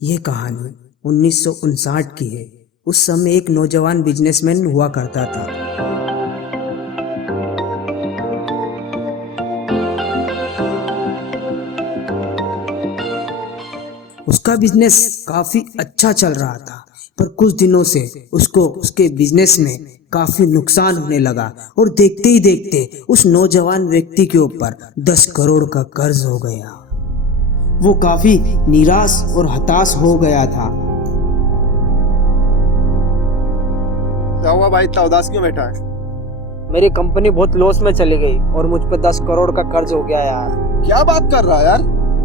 ये कहानी 1959 की है। उस समय एक नौजवान बिजनेसमैन हुआ करता था। उसका बिजनेस काफी अच्छा चल रहा था, पर कुछ दिनों से उसको उसके बिजनेस में काफी नुकसान होने लगा और देखते ही देखते उस नौजवान व्यक्ति के ऊपर 10 करोड़ का कर्ज हो गया। वो काफी निराश और हताश हो गया था। क्या हुआ भाई, इतना उदास क्यों बैठा है? मेरी कंपनी बहुत लॉस में चली गई और मुझ पर 10 करोड़ का कर्ज हो गया यार। क्या बात कर रहा है यार?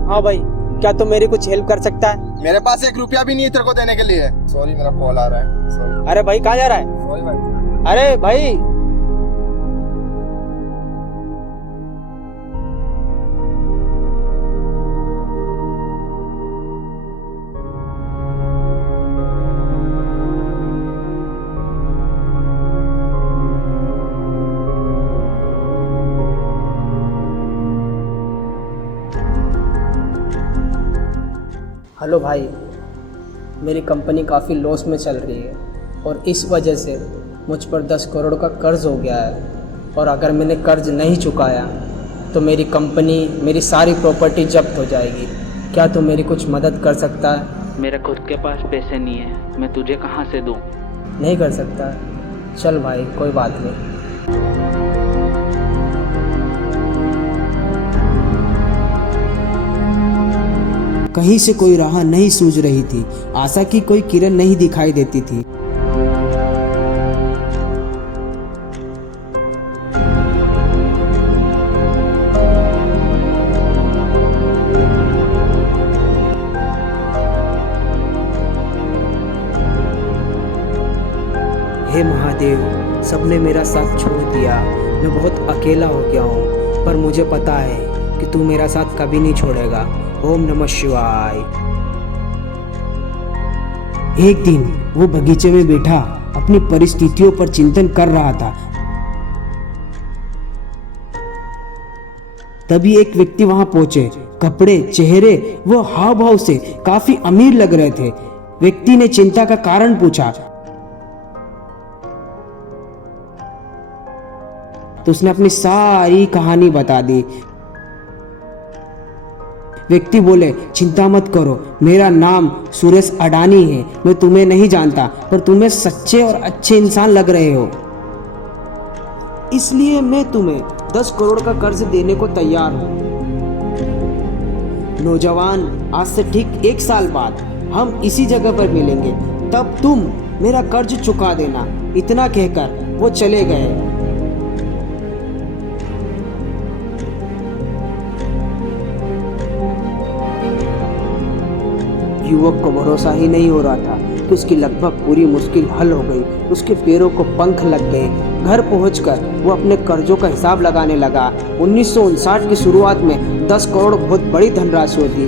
हाँ भाई, क्या तुम मेरी कुछ हेल्प कर सकता है? मेरे पास 1 रुपया भी नहीं है तेरे को देने के लिए। सॉरी, मेरा कॉल आ रहा है। सॉरी। अरे भाई, कहाँ जा रहा है? सॉरी भाई। अरे भाई, हेलो भाई, मेरी कंपनी काफ़ी लॉस में चल रही है और इस वजह से मुझ पर 10 करोड़ का कर्ज हो गया है। और अगर मैंने कर्ज नहीं चुकाया तो मेरी कंपनी, मेरी सारी प्रॉपर्टी जब्त हो जाएगी। क्या तू मेरी कुछ मदद कर सकता है? मेरे खुद के पास पैसे नहीं है, मैं तुझे कहाँ से दूँ? नहीं कर सकता? चल भाई, कोई बात नहीं। कहीं से कोई राह नहीं सूझ रही थी, आशा की कोई किरण नहीं दिखाई देती थी। हे महादेव, सबने मेरा साथ छोड़ दिया। मैं बहुत अकेला हो गया हूँ, पर मुझे पता है कि तू मेरा साथ कभी नहीं छोड़ेगा। ओम नमः शिवाय। एक दिन वो बगीचे में बैठा अपनी परिस्थितियों पर चिंतन कर रहा था। तभी एक व्यक्ति वहां पहुंचे। कपड़े, चेहरे, वो हाव भाव से काफी अमीर लग रहे थे। व्यक्ति ने चिंता का कारण पूछा तो उसने अपनी सारी कहानी बता दी। व्यक्ति बोले, चिंता मत करो, मेरा नाम सुरेश अडानी है। मैं तुम्हें नहीं जानता, पर तुम्हें सच्चे और अच्छे इंसान लग रहे हो, इसलिए मैं तुम्हें 10 करोड़ का कर्ज देने को तैयार हूं। नौजवान, आज से ठीक 1 साल बाद हम इसी जगह पर मिलेंगे, तब तुम मेरा कर्ज चुका देना। इतना कहकर वो चले गए। युवक को भरोसा ही नहीं हो रहा था कि उसकी लगभग पूरी मुश्किल हल हो गई। उसके पैरों को पंख लग गए। घर पहुंचकर वो अपने कर्जों का हिसाब लगाने लगा। 1959 की शुरुआत में 10 करोड़ बहुत बड़ी धनराशि होती।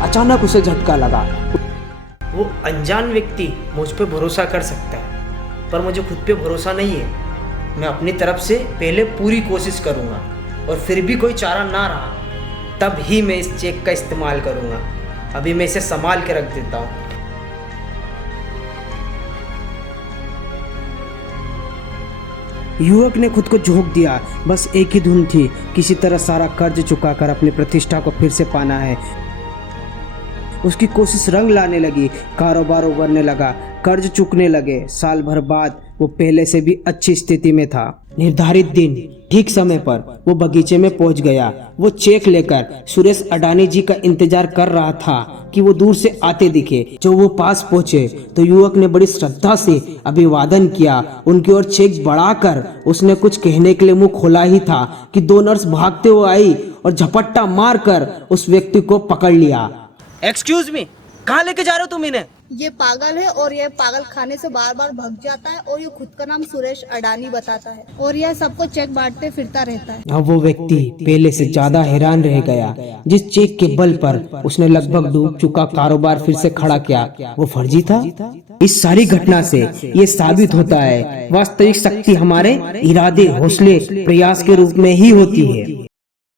अचानक उसे झटका लगा। वो अनजान व्यक्ति मुझ पे भरोसा कर सकता है, पर मुझे खुद पे भरोसा नहीं है। मैं अपनी तरफ से पहले पूरी कोशिश करूंगा और फिर भी कोई चारा ना रहा, तब ही मैं इस चेक का इस्तेमाल करूंगा। अभी मैं इसे संभाल के रख देता हूं। युवक ने खुद को झोंक दिया। बस एक ही धुन थी, किसी तरह सारा कर्ज चुकाकर अपनी प्रतिष्ठा को फिर से पाना है। उसकी कोशिश रंग लाने लगी। कारोबार उभरने लगा, कर्ज चुकने लगे। साल भर बाद वो पहले से भी अच्छी स्थिति में था। निर्धारित दिन ठीक समय पर वो बगीचे में पहुंच गया। वो चेक लेकर सुरेश अडानी जी का इंतजार कर रहा था कि वो दूर से आते दिखे। जब वो पास पहुंचे तो युवक ने बड़ी श्रद्धा से अभिवादन किया। उनकी ओर चेक बढ़ाकर उसने कुछ कहने के लिए मुंह खोला ही था कि 2 नर्स भागते हुए आई और झपट्टा मारकर उस व्यक्ति को पकड़ लिया। एक्सक्यूज मी, कहाँ लेके जा रहे हो तुम इन्हें? ये पागल है और ये पागल खाने से बार बार भग जाता है और ये खुद का नाम सुरेश अडानी बताता है और यह सबको चेक बांटते फिरता रहता है। अब वो व्यक्ति पहले से ज्यादा हैरान रह गया। जिस चेक के बल पर उसने लगभग डूब चुका कारोबार फिर से खड़ा किया, वो फर्जी था। इस सारी घटना से ये साबित होता है वास्तविक शक्ति हमारे इरादे, हौसले, प्रयास के रूप में ही होती है।